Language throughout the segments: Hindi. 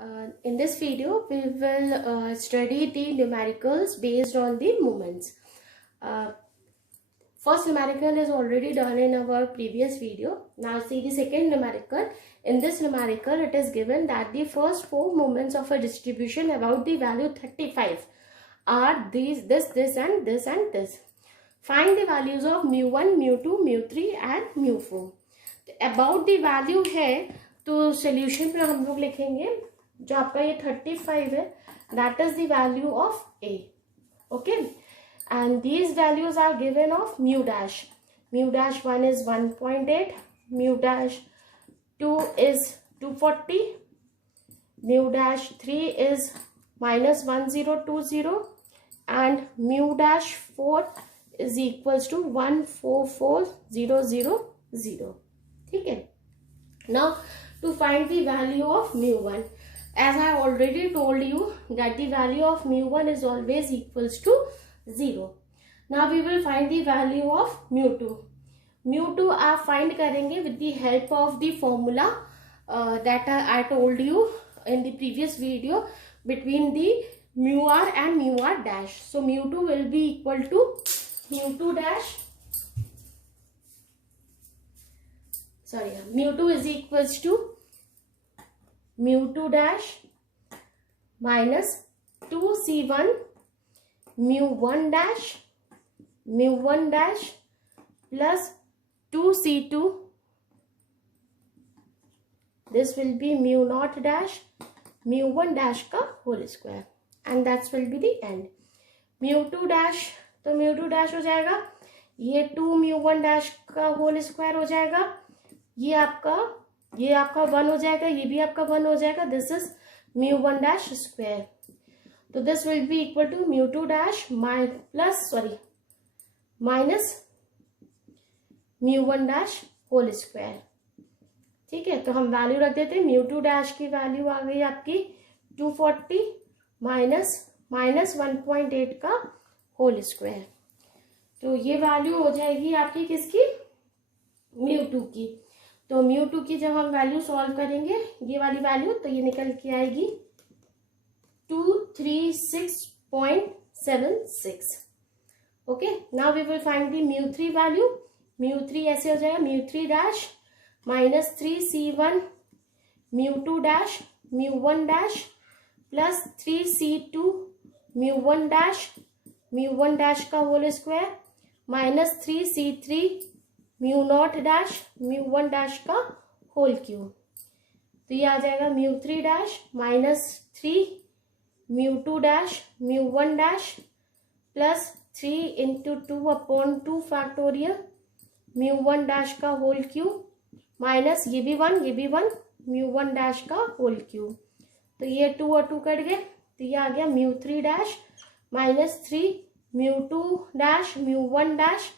In this video, we will study the numericals based on the moments. First numerical is already done in our previous video. Now see the second numerical. In this numerical, it is given that the first four moments of a distribution about the value 35 are these, this and this and this. Find the values of mu1, mu2, mu3 and mu4. About the value है तो solution में हम लोग लिखेंगे जो आपका ये 35 है, that is the value of A. Okay, and these values are given of mu dash. Mu dash 1 is 1.8, mu dash 2 is 240, mu dash 3 is minus 1020, and mu dash 4 is equals to 144000. ठीक है. Now to find the value of mu1, as I already told you that the value of mu1 is always equals to 0. Now we will find the value of mu2. mu2 आप find करेंगे with the help of the formula that I told you in the previous video between the mu r and mu r dash. So mu2 will be equal to mu2 dash. Sorry, mu2 is equals to mu2 dash minus 2c1 mu1 dash plus 2c2. This will be mu naught dash mu1 dash का whole square, and that will be the end. mu2 dash तो mu2 dash हो जाएगा, ये 2 mu1 dash का whole square हो जाएगा, ये आपका 1 हो जाएगा, ये भी आपका 1 हो जाएगा. This is mu1 dash square. तो this will be equal to mu2 dash minus mu1 dash whole square. ठीक है, तो हम वैल्यू रख देते हैं. mu2 dash की वैल्यू आ गई आपकी 240 माइनस 1.8 का होल स्क्वायर. तो ये वैल्यू हो जाएगी आपकी किसकी, mu2 की. तो mu2 की जब हम वैल्यू सॉल्व करेंगे ये वाली वैल्यू, तो ये निकल के आएगी 236.76. Okay, now we will find the mu3 value. mu3 ऐसे हो जाएगा mu3 dash minus 3c1 mu2 dash mu1 dash plus 3c2 mu1 dash का whole square minus 3c3 mu not dash mu1 dash का होल क्यूब. तो ये आ जाएगा mu3 dash minus 3 mu2 dash mu1 dash plus 3 into 2/2 factorial mu1 dash का होल क्यूब माइनस ये भी 1 mu1 डैश का होल क्यूब. तो ये 2 और 2 कट गए, तो ये आ गया mu3 dash minus 3 mu2 dash mu1 dash,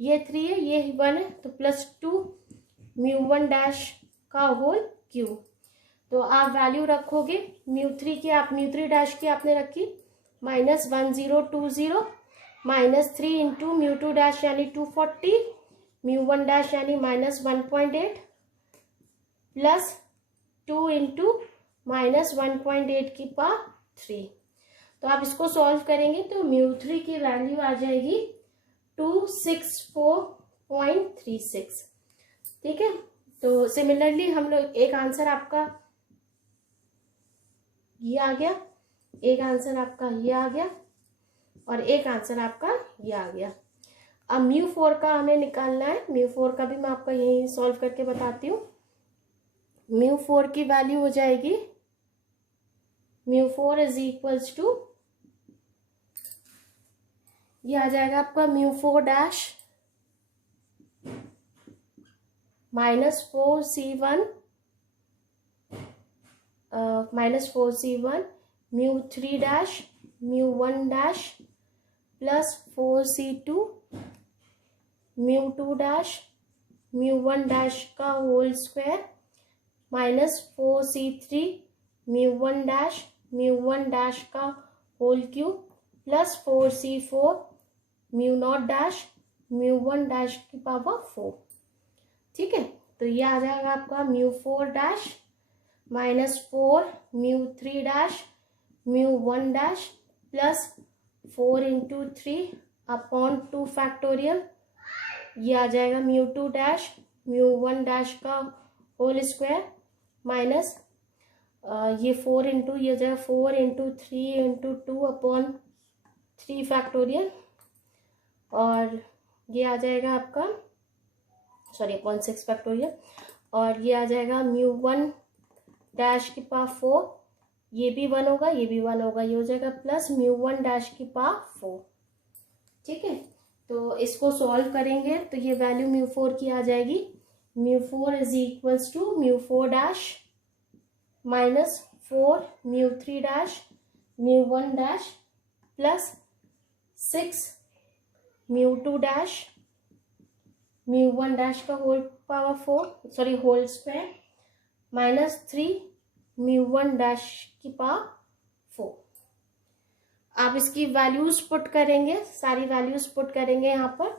ये 3 है ये 1 है, तो प्लस 2 mu1 डैश का होल क्यूब. तो आप वैल्यू रखोगे mu3 डैश की आपने रखी minus 1020 minus 3 into mu2 dash यानी 240 mu1 डैश यानी माइनस 1.8 प्लस 2 इंटू माइनस 1.8 की पावर 3. तो आप इसको सॉल्व करेंगे तो mu3 की वैल्यू आ जाएगी 264.36. ठीक है, तो सिमिलरली हम लोग एक आंसर आपका ये आ गया, एक आंसर आपका ये आ गया और एक आंसर आपका ये आ गया. अब mu4 का हमें निकालना है. mu4 का भी मैं आपका यही सॉल्व करके बताती हूँ. mu4 की वैल्यू हो जाएगी mu4 इज इक्वल्स टू, ये आ जाएगा आपका mu4 dash minus 4c1 mu3 dash mu1 dash plus 4c2 mu2 dash mu1 dash का whole square minus 4c3 mu1 dash का whole cube plus 4c4 mu not dash mu1 dash की पावर 4. ठीक है, तो ये आ जाएगा आपका mu4 dash -4 μ3 dash μ1 dash plus 4 into 3 upon 2 factorial, ये आ जाएगा μ2 डैश μ1 डैश का होल स्क्वायर माइनस ये 4 इंटू ये हो जाएगा 4 इंटू 3 इंटू 2 अपॉन 3 फैक्टोरियल, और ये आ जाएगा आपका सॉरी अपॉन 6 फैक्टोरियल, और ये आ जाएगा μ1 डैश की पावर 4, ये भी 1 होगा ये भी 1 होगा, ये हो जाएगा प्लस μ1 डैश की पावर 4। ठीक है, तो इसको सॉल्व करेंगे तो ये वैल्यू μ4 की आ जाएगी, μ4 is equals to μ4 dash minus 4 μ3 dash μ1 dash plus 6 μ2 dash μ1 dash का whole power 4 sorry whole square minus 3 μ1 dash की पावर 4। आप इसकी वैल्यूज पुट करेंगे, सारी वैल्यूज पुट करेंगे यहाँ पर,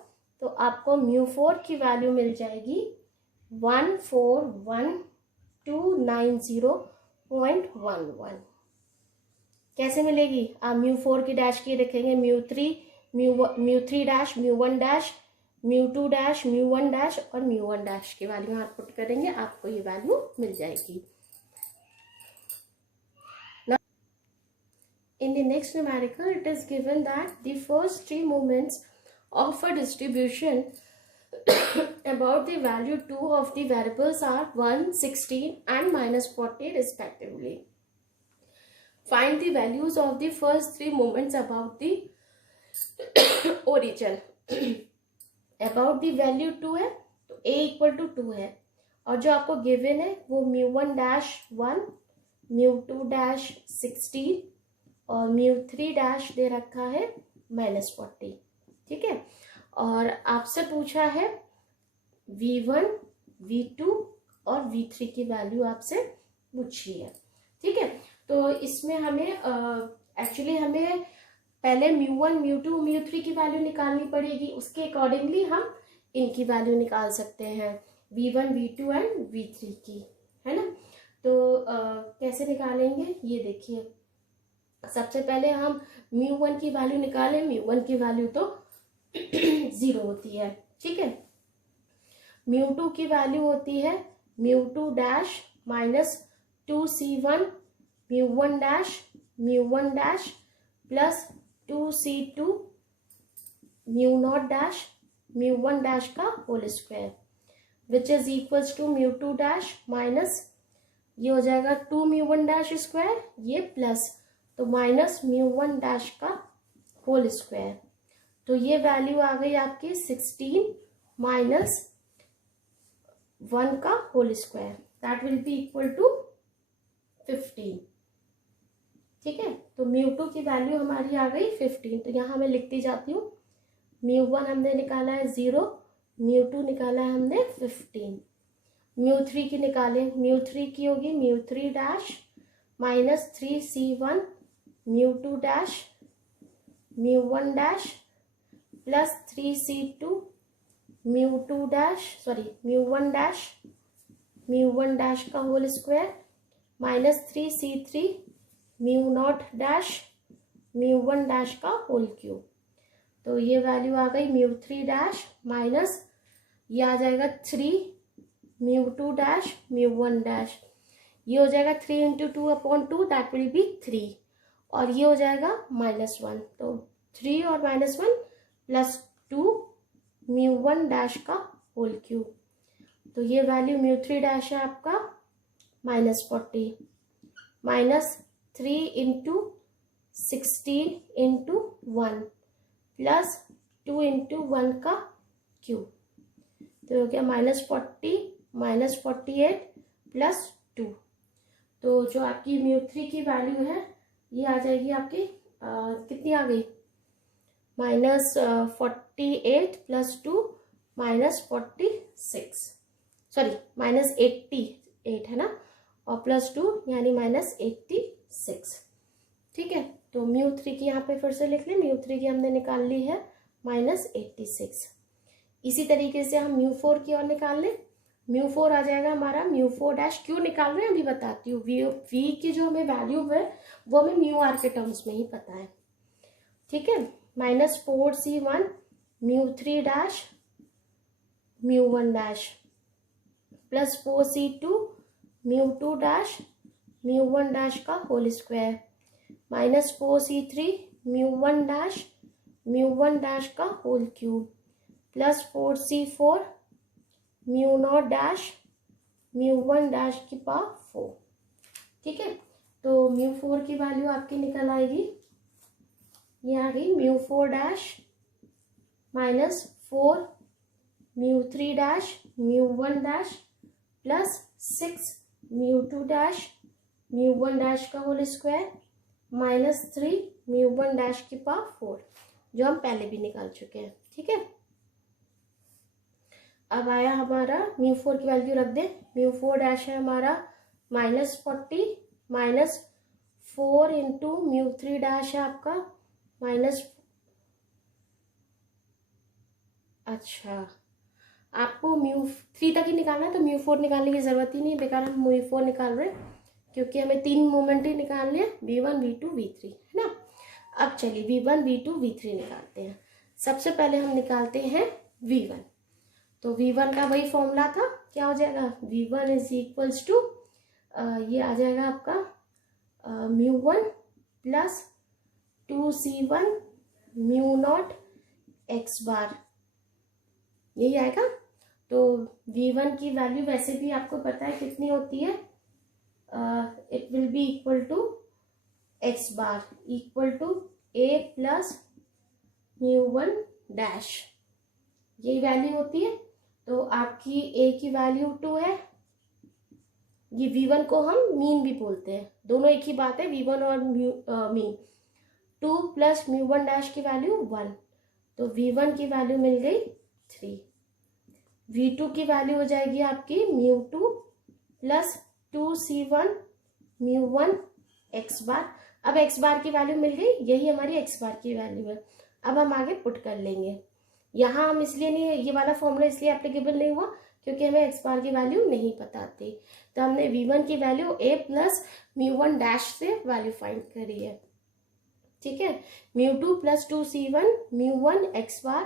तो आपको μ4 की वैल्यू मिल जाएगी 141,290.11। कैसे मिलेगी? आप μ4 की डैश की रखेंगे μ3 डैश μ1 डैश μ2 डैश μ1 डैश और μ1 डैश की वैल्यू यहाँ पुट करेंगे, आपको ये वैल्यू मिल जाएगी। In the next numerical, it is given that the first three moments of a distribution about the value 2 of the variables are 1, 16 and -40 respectively. Find the values of the first three moments about the origin. About the value 2 है तो a इक्वल टू 2 है, और जो आपको गिवन है वो μ1 डैश 1 μ2 डैश 16 और μ3 डैश दे रखा है -40। ठीक है, और आपसे पूछा है v1 v2 और v3 की वैल्यू आपसे पूछी है। ठीक है, तो इसमें हमें एक्चुअली हमें पहले μ1 μ2 μ3 की वैल्यू निकालनी पड़ेगी, उसके अकॉर्डिंगली हम इनकी वैल्यू निकाल सकते हैं v1 v2 एंड v3 की, है ना। तो कैसे निकालेंगे ये देखिए, सबसे पहले हम μ1 की वैल्यू निकालें। μ1 की वैल्यू तो 0 होती है। ठीक है, μ2 की वैल्यू होती है μ2 dash minus 2c1 μ1 dash plus 2c2 μ0 dash μ1 dash का whole square which is equals to μ2 dash minus ये हो जाएगा 2 μ1 डैश स्क्वायर, ये प्लस तो माइनस μ1 डैश का होल स्क्वायर, तो ये वैल्यू आ गई आपकी 16 माइनस 1 का whole square, that will be equal to 15। ठीक है, तो μ2 की वैल्यू हमारी आ गई 15, तो यहाँ मैं लिखती जाती हूँ। μ1 हमने निकाला है 0, μ2 निकाला है हमने 15, μ3 की निकालें। μ3 की होगी μ3 dash minus 3c1 μ2 dash μ1 dash plus 3c2 μ2 dash μ1 dash का whole square minus 3c3 μ0 dash μ1 dash का होल क्यूब, तो ये वैल्यू आ गई μ3 डैश माइनस ये आ जाएगा 3 μ2 डैश μ1 डैश, ये हो जाएगा 3 into 2 upon 2 that will B 3, और ये हो जाएगा -1, तो 3 और -1 प्लस 2 μ1 डैश का होल क्यूब, तो ये वैल्यू μ3 डैश है आपका -40 minus 3 into 16 into 1 plus 2 into 1 का क्यूब, तो हो गया -40 -48 प्लस 2, तो जो आपकी μ3 की वैल्यू है ये आ जाएगी आपकी कितनी आ गई -48 प्लस 2 -46 सॉरी -88 है ना, और प्लस 2 यानी -86। ठीक है, तो μ3 की यहाँ पे फिर से लिख लें, μ3 की हमने निकाल ली है -86। इसी तरीके से हम μ4 की और निकाल लें। म्यू4 आ जाएगा हमारा, म्यू4 डैश क्यों निकाल रहे हैं अभी बताती हूँ। वी की जो हमें वैल्यू है वो हमें म्यू आर के टर्म्स में ही पता है, ठीक है। -4c1 म्यू3 dash mu one dash plus 4c2 mu two dash mu one dash का whole square -4c3 mu one dash mu one dash का whole cube plus 4c4 mu nought dash mu one dash की पावर 4, ठीक है। तो म्यू4 की वैल्यू आपकी निकल आएगी, ये आ गई म्यू4 डैश -4 म्यू3 dash mu one dash plus 6 mu two dash mu one dash का होल स्क्वायर -3 म्यू1 डैश की पावर 4, जो हम पहले भी निकाल चुके हैं, ठीक है। अब आया हमारा म्यू4 की वैल्यू रख दे, म्यू4 डैश है हमारा -40 -4 इंटू म्यू3 डैश है आपका अच्छा आपको म्यू3 तक ही निकालना है तो म्यू4 निकालने की जरूरत ही नहीं है, बेकार हम म्यू4 निकाल रहे हैं क्योंकि हमें 3 मोमेंट ही निकालने हैं, v1 v2 v3, है ना। अब चलिए v1 v2 v3 निकालते हैं। सबसे पहले हम निकालते हैं v1, तो v1 का वही फॉर्मूला था, क्या हो जाएगा v1 इज इक्वल्स टू ये आ जाएगा आपका म्यू1 प्लस 2c1 म्यू0 x बार, यही आएगा। तो v1 की वैल्यू वैसे भी आपको पता है कितनी होती है, it will be equal to x bar equal to a plus mu one dash, यही वैल्यू होती है। तो आपकी a की वैल्यू 2 है, ये v1 को हम मीन भी बोलते हैं, दोनों एक ही बात है, v1 और मीन। 2 प्लस म्यू1 डैश की वैल्यू 1, तो v1 की वैल्यू मिल गई 3। v2 की वैल्यू हो जाएगी आपकी म्यू2 प्लस 2c1 म्यू1 x बार। अब x बार की वैल्यू मिल गई, यही हमारी x बार की वैल्यू है। अब हम आगे पुट कर लेंगे, यहाँ हम इसलिए नहीं, ये वाला फॉर्मूला इसलिए एप्लीकेबल नहीं हुआ क्योंकि हमें x बार की वैल्यू नहीं पता थी, तो हमने v1 की value a plus mu one dash से वैल्यू फाइंड करी है, ठीक है। म्यू2 plus 2c1 म्यू1 x bar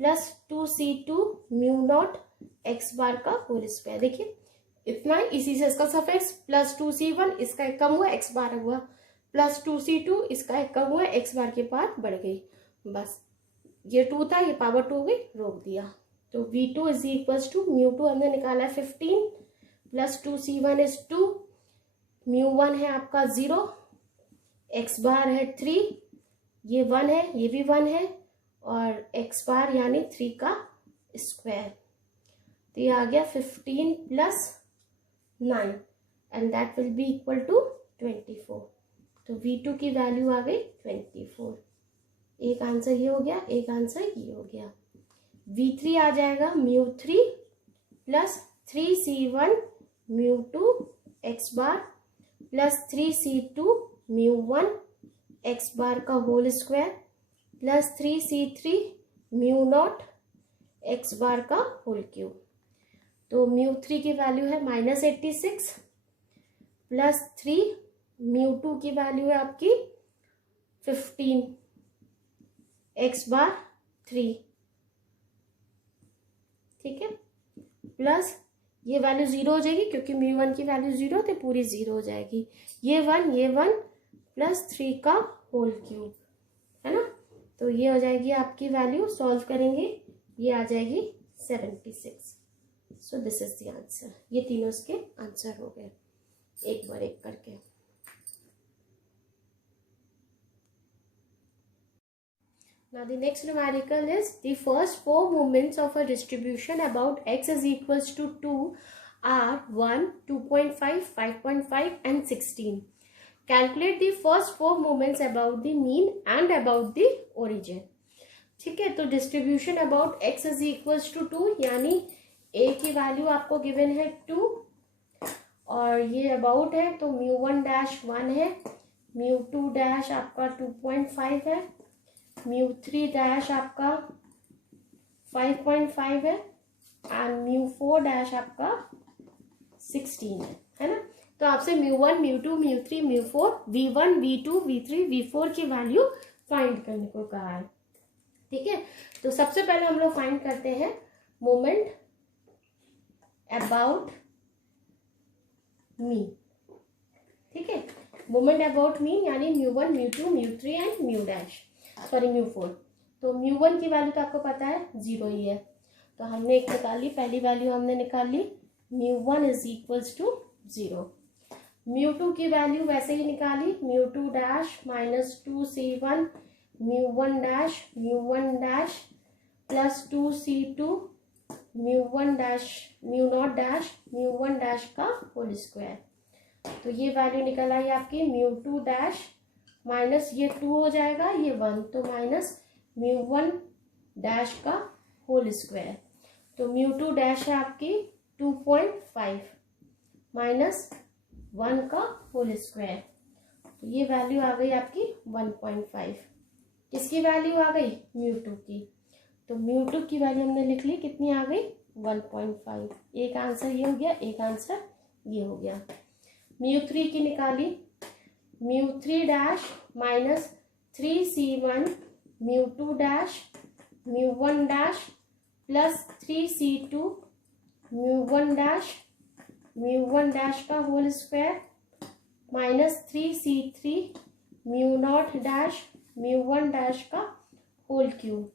plus 2c2 म्यू0 x bar का होल स्क्वायर, देखिए इतना, इसी से इसका सफिक्स प्लस 2c1 इसका एक कम हुआ x बार हुआ प्लस 2c2 इसका एक कम हुआ x बार के पावर बढ़ गई, बस ये 2 था, ये पावर 2 हो गई, रोक दिया। तो v2 इज इक्वल्स टू म्यू2 हमने निकाला है 15 प्लस 2c1 इज 2, म्यू1 है आपका 0, x बार है 3, ये 1 है, ये भी 1 है, और x बार यानी 3 का स्क्वायर, तो ये आ गया 15 plus 9 and that will be equal to 24। तो v2 की वैल्यू आ गई 24। एक आंसर ये हो गया, एक आंसर ये हो गया। v3 आ जाएगा mu3 plus 3c1 mu2 x bar plus 3c2 mu1 x bar का whole square plus 3c3 mu0 x bar का होल क्यूब। तो म्यू3 की वैल्यू है -86 प्लस 3, म्यू2 की वैल्यू है आपकी 15 x बार 3, ठीक है, प्लस ये वैल्यू 0 हो जाएगी क्योंकि म्यू1 की वैल्यू 0 तो पूरी 0 हो जाएगी, ये 1 प्लस 3 का होल क्यूब, है ना। तो ये हो जाएगी आपकी वैल्यू, सॉल्व करेंगे ये आ जाएगी 76। So this is the answer, ये तीनों इसके आंसर हो गए एक बार एक करके। Now the next numerical is the first 4 moments of a distribution about x is equals to 2 are 1, 2.5, 5.5 and 16. Calculate the first 4 moments about the mean and about the origin. ठीक है, तो distribution about x is equals to 2, यानी a की वैल्यू आपको गिवन है 2 और ये अबाउट है तो म्यू1 डैश 1 है, म्यू2 डैश आपका 2.5 है, म्यू3 डैश आपका 5.5 है एंड म्यू 4 डैश आपका 16 है ना। तो आपसे mu 1 mu 2 mu 3 mu 4 v1 v2 v3 v4 की वैल्यू फाइंड करने को कहा है। ठीक है, तो सबसे पहले हम लोग फाइंड करते हैं मोमेंट अबाउट मीन। ठीक है, मोमेंट अबाउट मीन यानी mu 1 mu 2 mu 3 and mu dash sorry mu 4। तो म्यू 1 की वैल्यू तो आपको पता है 0 ही है, तो हमने एक निकाल ली, पहली वैल्यू हमने निकाल ली mu 1 is equals to 0। Mu 2 की वैल्यू वैसे ही निकाली, mu 2 dash minus 2c1 mu 1 dash mu 1 dash plus 2c2 mu 1 dash mu not dash mu 1 dash का होल स्क्वायर। तो ये वैल्यू निकल आई आपकी म्यू 2 डैश माइनस ये 2 हो जाएगा ये 1, तो माइनस म्यू 1 डैश का होल स्क्वायर। तो म्यू 2 डैश है आपकी 2.5 माइनस 1 का होल स्क्वायर, तो ये वैल्यू आ गई आपकी 1.5। किसकी वैल्यू आ गई? म्यू 2 की। तो म्यू 2 की वैल्यू हमने लिख ली, कितनी आ गई? 1.5। एक आंसर ये हो गया, एक आंसर ये हो गया। म्यू 3 की निकाली, mu 3 dash minus 3c1 mu 2 dash mu 1 dash plus 3c2 mu 1 dash mu 1 dash का whole square minus 3c3 mu not dash mu 1 dash का होल क्यूब।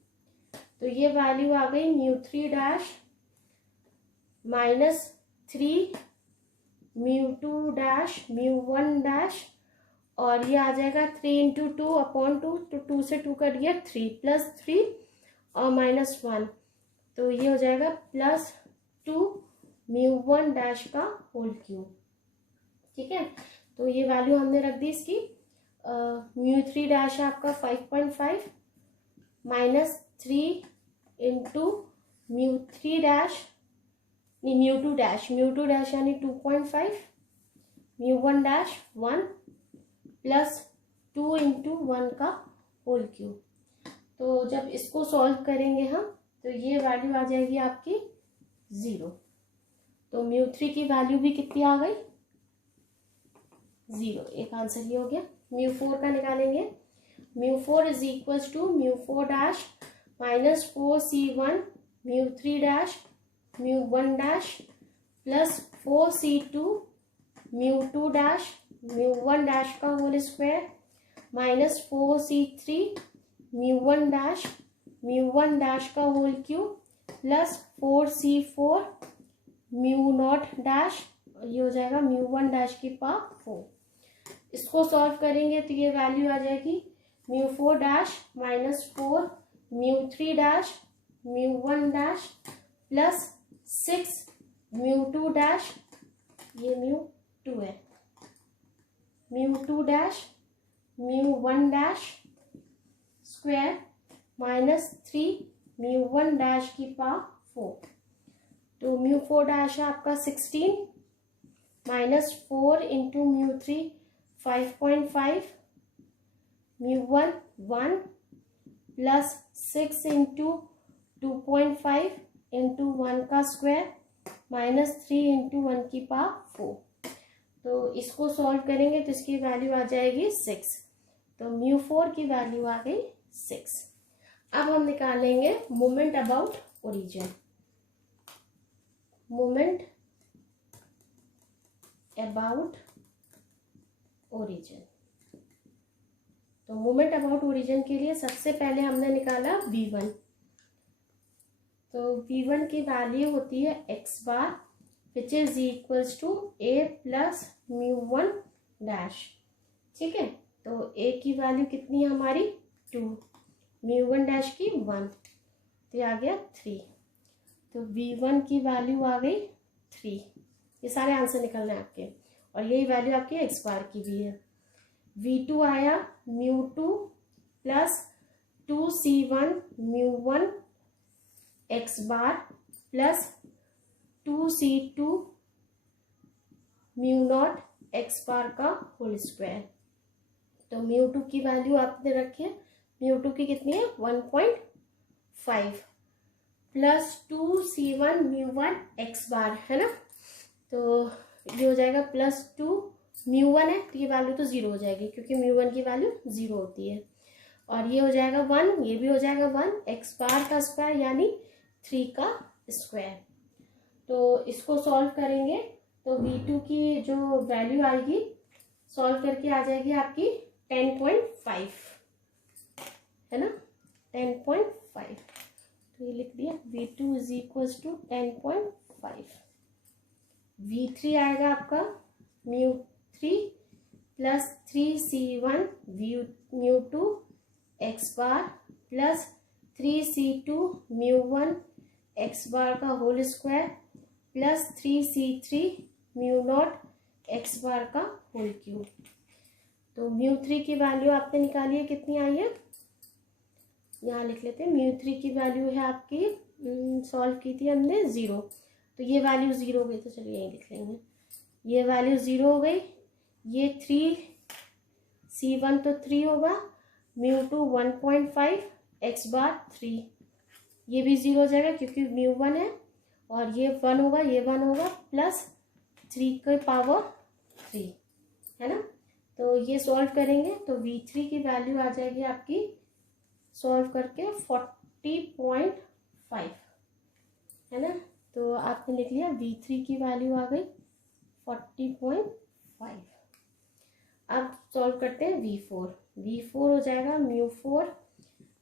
तो ये वैल्यू आ गई mu 3 dash minus 3 mu 2 dash mu 1 dash, और ये आ जाएगा 3 इंटू 2 अपॉन 2, तो 2 से 2 कट गया 3 प्लस 3 और माइनस 1, तो ये हो जाएगा प्लस 2 म्यू 1 डैश का होल क्यूब। ठीक है, तो ये वैल्यू हमने रख दी इसकी। म्यू 3 डैश है आपका 5.5 माइनस 3 इंटू म्यू 3 डैश नहीं म्यू 2 डैश यानी 2.5 म्यू 1 डैश 1 प्लस 2 इंटू 1 का होल क्यूब। तो जब इसको सॉल्व करेंगे हम तो ये वैल्यू आ जाएगी आपकी 0। तो म्यू 3 की वैल्यू भी कितनी आ गई? 0। एक आंसर ये हो गया। म्यू 4 का निकालेंगे, mu 4 is equals to mu 4 dash minus 4c1 mu 3 dash mu 1 dash plus 4c2 mu 2 dash mu 1 dash का whole square minus 4c3 mu 1 dash mu 1 dash का whole cube plus 4c4 mu not dash, ये हो जाएगा म्यू 1 डैश की पावर 4। इसको सॉल्व करेंगे तो ये वैल्यू आ जाएगी mu 4 dash minus 4 mu 3 dash mu 1 dash plus 6 mu 2 dash, ये म्यू 2 है, mu 2 dash mu 1 dash square minus 3 mu 1 dash की पावर 4। तो म्यू 4 डैश है आपका 16 minus 4 into mu 3 5.5 mu 1 1 plus 6 into 2.5 into 1 का स्क्वायर माइनस 3 इंटू 1 की पावर 4। तो इसको सॉल्व करेंगे तो इसकी वैल्यू आ जाएगी 6। तो म्यू 4 की वैल्यू आ गई 6। अब हम निकालेंगे moment about origin. Moment about origin, तो मोमेंट अबाउट ओरिजिन के लिए सबसे पहले हमने निकाला v1। तो v1 की वैल्यू होती है x bar which is equals to a plus mu 1 dash. ठीक है, तो a की वैल्यू कितनी है हमारी 2, म्यू 1 डैश की 1, तो ये आ गया 3। तो v1 की वैल्यू आ गई 3। ये सारे आंसर निकलने हैं आपके, और यही वैल्यू आपकी x बार की भी है। v2 आया mu 2 plus 2c1 mu 1 x bar plus 2c2 mu naught x bar का होल स्क्वायर। तो म्यू 2 की वैल्यू आपने रखी है, म्यू 2 की कितनी है 1.5 +2c1 μ1 x बार, है ना। तो ये हो जाएगा +2 μ1 है तो ये वैल्यू तो 0 हो जाएगी क्योंकि μ1 की वैल्यू 0 होती है। और ये हो जाएगा 1, ये भी हो जाएगा 1, x बार का स्क्वायर यानी 3 का स्क्वायर। तो इसको सॉल्व करेंगे तो v2 की जो वैल्यू आएगी सॉल्व करके आ जाएगी आपकी 10.5, है ना, 10.5। तो ये लिख दिया v2 = 10.5। v3 आएगा आपका μ3 + 3c1 μ2 x bar plus 3c2 μ1 x bar का whole square plus 3c3 μ0 x bar का होल क्यूब। तो μ3 की वैल्यू आपने निकाली है, कितनी आई है, यहाँ लिख लेते हैं। μ3 की वैल्यू है आपकी, सॉल्व की थी हमने 0, तो ये वैल्यू 0 हो गई, तो चलिए यहीं लिख लेंगे, ये वैल्यू 0 हो गई। ये 3c1 तो 3 होगा, μ2 1.5 x बार 3, ये भी 0 हो जाएगा क्योंकि μ1 है, और ये 1 होगा, ये 1 होगा, प्लस 3 की पावर 3, है ना। तो ये सॉल्व करेंगे तो v3 की वैल्यू आ जाएगी आपकी सॉल्व करके 40.5, है ना। तो आपने लिख लिया v3 की वैल्यू आ गई 40.5। अब सॉल्व करते हैं v4 हो जाएगा μ4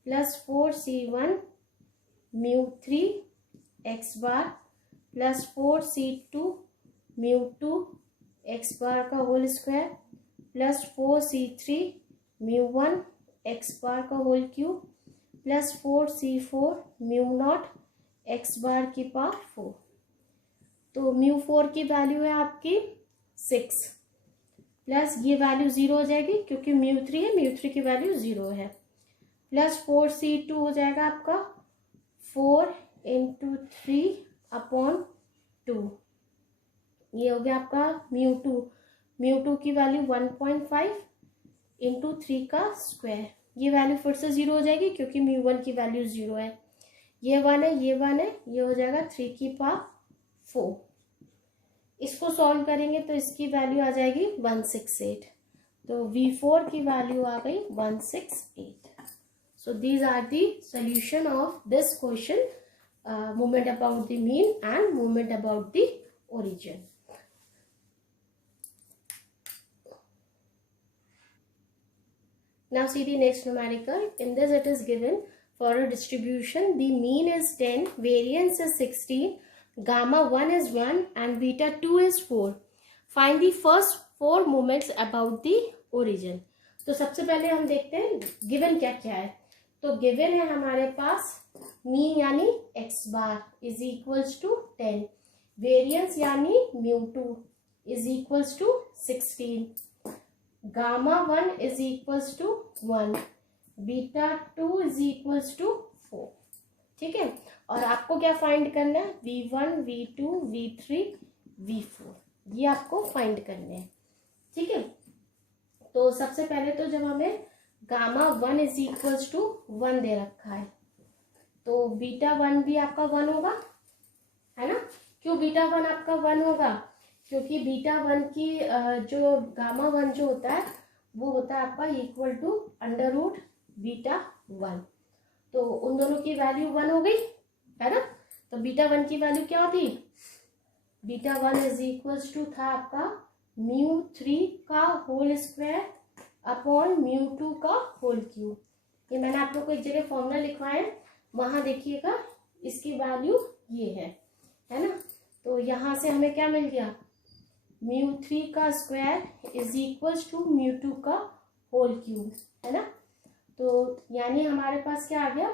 + 4c1 μ3 x bar plus 4c2 μ2 x bar का whole square plus 4c3 μ1 x bar का whole cube plus 4c4 μ0 x bar की पावर 4। तो μ4 की वैल्यू है आपकी 6, प्लस ये वैल्यू 0 हो जाएगी क्योंकि μ3 है, μ3 की वैल्यू 0 है, प्लस 4c2 हो जाएगा आपका 4 × 3/2, ये हो गया आपका μ2 की वैल्यू 1.5 × 3 का स्क्वायर। ये वैल्यू फिर से 0 हो जाएगी क्योंकि μ1 की वैल्यू 0 है, ये 1 है, ये 1 है, ये हो जाएगा 3 की पावर 4। इसको सॉल्व करेंगे तो इसकी वैल्यू आ जाएगी 168। तो v4 की वैल्यू आ गई 168। So these are the solution of this question, moment about the mean and moment about the origin. Now see the next numerical. In this it is given for a distribution the mean is 10, variance is 16, gamma 1 is 1 and beta 2 is 4. Find the first 4 moments about the origin. तो सबसे पहले हम देखते हैं गिवन क्या क्या है। तो गिवन है हमारे पास मीन यानी x bar is equals to 10, variance यानी μ2 is equals to 16, gamma 1 is equals to 1, beta 2 is equals to 4। ठीक है, और आपको क्या फाइंड करना है, v1 v2 v3 v4, ये आपको फाइंड करने हैं। ठीक है, तो सबसे पहले तो जब हमें गामा 1 इज इक्वल्स टू 1 दे रखा है तो बीटा 1 भी आपका 1 होगा, है ना। क्यों बीटा 1 आपका 1 होगा, क्योंकि बीटा 1 की जो गामा 1 जो होता है वो होता है आपका इक्वल टू √ बीटा 1, तो उन दोनों की वैल्यू 1 हो गई, है ना। तो बीटा 1 की वैल्यू क्या होती, बीटा 1 इज इक्वल्स टू था आपका μ3 का होल स्क्वायर अपॉन μ2 का होल क्यूब। ये मैंने आप लोग को एक जगह फॉर्मूला लिखवाया है, वहां देखिएगा इसकी वैल्यू ये है ना। तो यहाँ से हमें क्या मिल गया, μ3 का स्क्वायर इज इक्वल्स टू μ2 का होल क्यूब, है ना। तो यानी हमारे पास क्या आ गया,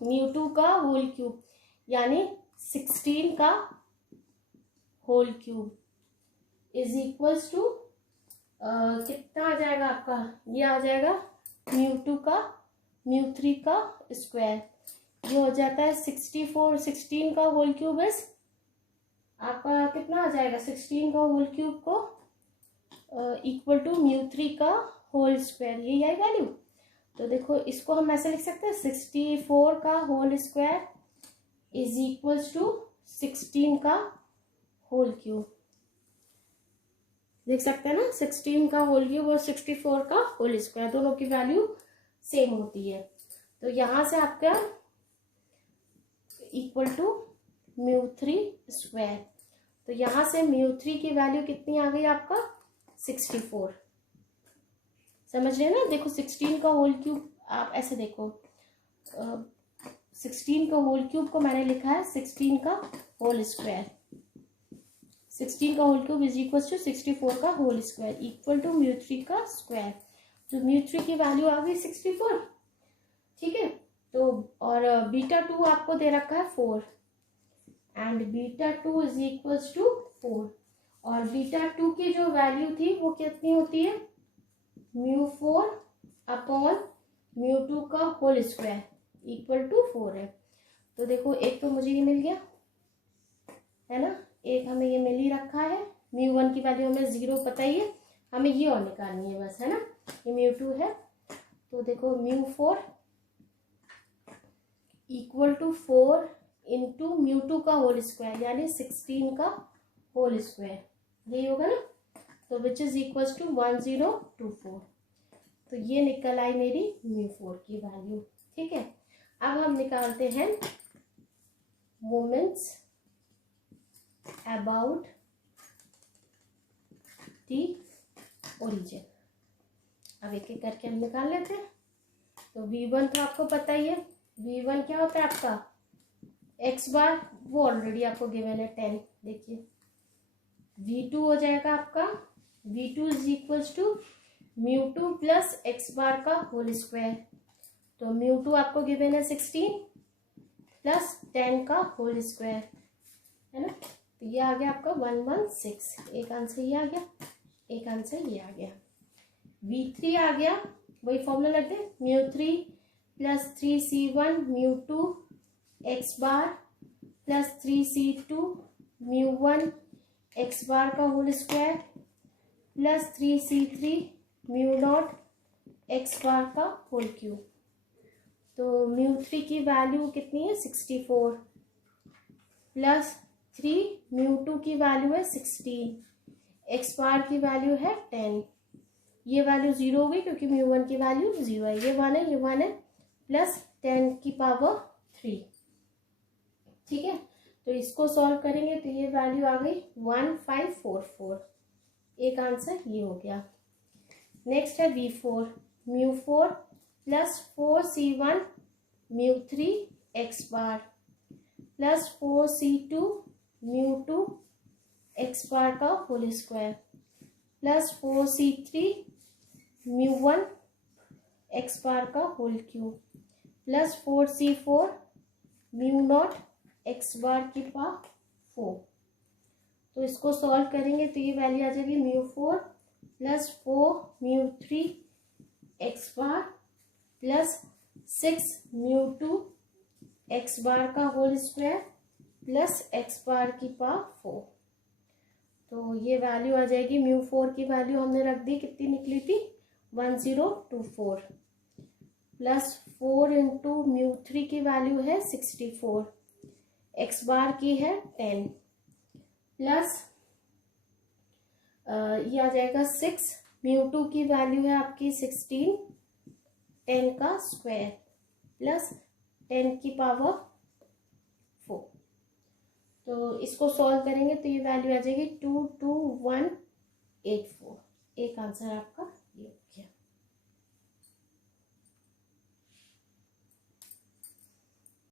μ2 का होल क्यूब यानी 16 का whole cube is equals to कितना आ जाएगा आपका, ये आ जाएगा μ2 का μ3 का स्क्वायर, ये हो जाता है 64, 16 का होल क्यूब इज आपका कितना आ जाएगा, 16 का होल क्यूब को इक्वल टू μ3 का होल स्क्वायर, यही है वैल्यू। तो देखो इसको हम ऐसे लिख सकते हैं 64 का whole square is equals to 16 का होल क्यूब। देख सकते हैं ना, 16 का होल क्यूब और 64 का होल स्क्वायर, दोनों की वैल्यू सेम होती है। तो यहां से आपका इक्वल टू μ3 स्क्वायर। तो यहां से μ3 की वैल्यू कितनी आ गई आपका 64। समझ रहे हैं ना, देखो 16 का होल क्यूब आप ऐसे देखो, 16 का होल क्यूब को मैंने लिखा है 16 का होल स्क्वायर। 16 का whole cube is equal to 64 का होल स्क्वायर इक्वल टू μ3 का स्क्वायर। तो μ3 की वैल्यू आ गई 64। ठीक है, तो और β2 आपको दे रखा है 4 एंड β2 इज इक्वल टू 4। और β2 की जो वैल्यू थी वो कितनी होती है μ4 अपॉन μ2 का होल स्क्वायर इक्वल टू 4 है। तो देखो एक तो मुझे ये मिल गया है ना, एक हमें ये मिल ही रखा है। μ1 की वैल्यू हमें 0 पता ही है, हमें ये और निकालनी है बस, है ना। ये μ2 है, तो देखो μ4 इक्वल टू 4 इंटू μ2 का होल स्क्वायर यानी 16 का होल स्क्वायर, यही होगा ना। तो विच इज इक्वल टू 1024। तो ये निकल आई मेरी μ4 की वैल्यू। ठीक है, अब हम निकालते हैं मोमेंट्स अबाउट दी ओरिजिन। अब एक एक करके हम निकाल लेते हैं। तो v1 तो आपको पता ही है, v1 क्या होता है आपका x बार, वो ऑलरेडी आपको गिवन है 10। देखिए v2 हो जाएगा आपका, v2 is equals to μ2 plus x bar का होल स्क्वायर। तो μ2 आपको गिवन है 16 प्लस 10 का होल स्क्वायर, है ना। तो ये आ गया आपका 116। एक आंसर ये आ गया, एक आंसर ये आ गया। v3 आ गया, वही फॉर्मूला लगते हैं, μ3 plus 3c1 μ2 x bar plus 3c2 μ1 x bar का whole square plus 3c3 μ0 x bar का होल क्यूब। तो μ3 की वैल्यू कितनी है 64 प्लस 3, μ2 की वैल्यू है 16, x बार की वैल्यू है 10। ये वैल्यू 0 हो गई क्योंकि μ1 की वैल्यू 0 है, ये 1 है, ये 1 है, प्लस 10 की पावर 3। ठीक है, तो इसको सॉल्व करेंगे तो ये वैल्यू आ गई 1544। एक आंसर ये हो गया। नेक्स्ट है v4, μ4 plus 4c1 μ3 x bar plus 4c2 μ2 x bar का whole square plus 4c3 μ1 x bar का whole cube plus 4c4 μ0 x bar की पावर 4। तो इसको सॉल्व करेंगे तो ये वैल्यू आ जाएगी μ4 plus 4 μ3 x bar plus 6 μ2 x bar का whole square plus x bar की पावर 4। तो ये वैल्यू आ जाएगी, μ4 की वैल्यू हमने रख दी, कितनी निकली थी 1024 प्लस 4 इंटू μ3 की वैल्यू है 64, x बार की है 10 प्लस ये आ जाएगा 6, μ2 की वैल्यू है आपकी 16, 10 का स्क्वायर प्लस 10 की पावर 4। तो इसको सॉल्व करेंगे तो ये वैल्यू आ जाएगी 22184। एक आंसर आपका ये हो गया।